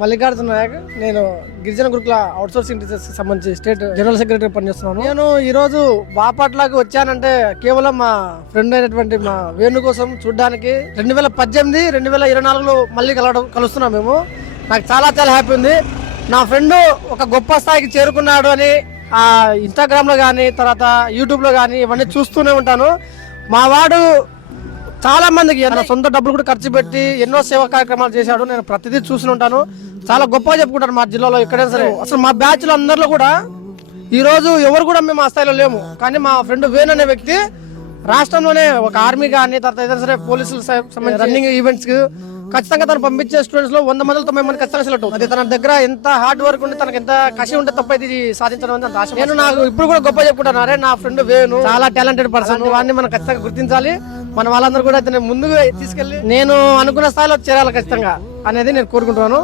మల్లికార్జున నాయక్. నేను గిరిజన గురుకుల అవుట్సోర్సింగ్ టీచర్స్ కి సంబంధించి స్టేట్ జనరల్ సెక్రటరీ పనిచేస్తున్నాను. నేను ఈ రోజు బాపట్లకి వచ్చానంటే కేవలం మా ఫ్రెండ్ అయినటువంటి మా వేణు కోసం చూడడానికి. 2018, 2024లో మళ్ళీ కలుస్తున్నాం మేము. నాకు చాలా చాలా హ్యాపీ ఉంది. నా ఫ్రెండ్ ఒక గొప్ప స్థాయికి చేరుకున్నాడు అని ఆ ఇన్స్టాగ్రామ్ లో కానీ తర్వాత యూట్యూబ్ లో కానీ ఇవన్నీ చూస్తూనే ఉంటాను. మా వాడు చాలా మందికి తన సొంత డబ్బులు కూడా ఖర్చు పెట్టి ఎన్నో సేవా కార్యక్రమాలు చేశాడు. నేను ప్రతిదీ చూసి ఉంటాను. చాలా గొప్పగా చెప్పుకుంటాను మా జిల్లాలో ఎక్కడైనా సరే. అసలు మా బ్యాచ్ లో అందరిలో కూడా ఈ రోజు ఎవరు కూడా మేము ఆ స్థాయిలో లేము. కానీ మా ఫ్రెండ్ వేణు అనే వ్యక్తి రాష్ట్రంలోనే ఒక ఆర్మీ కానీ తర్వాత ఏదైనా సరే పోలీసులు రన్నింగ్ ఈవెంట్స్ కి ఖచ్చితంగా తను పంపించే స్టూడెంట్స్ లో 100 మంది 90 మంది ఖచ్చితంగా సెలెక్ట్ అవుతుంది. తన దగ్గర ఎంత హార్డ్ వర్క్ ఉంటే తనకి ఎంత కసి ఉంటే తప్ప ఇది సాధించడం అంత ఆశ. నేను నాకు ఇప్పుడు కూడా గొప్ప చెప్పుకుంటాను. అరే నా ఫ్రెండ్ వేణు చాలా టాలెంటెడ్ పర్సన్. వాడిని మనం ఖచ్చితంగా గుర్తించాలి. మన వాళ్ళందరూ కూడా ఇతను ముందుగా తీసుకెళ్లి నేను అనుకున్న స్థాయిలో చేరాలి ఖచ్చితంగా అనేది నేను కోరుకుంటున్నాను.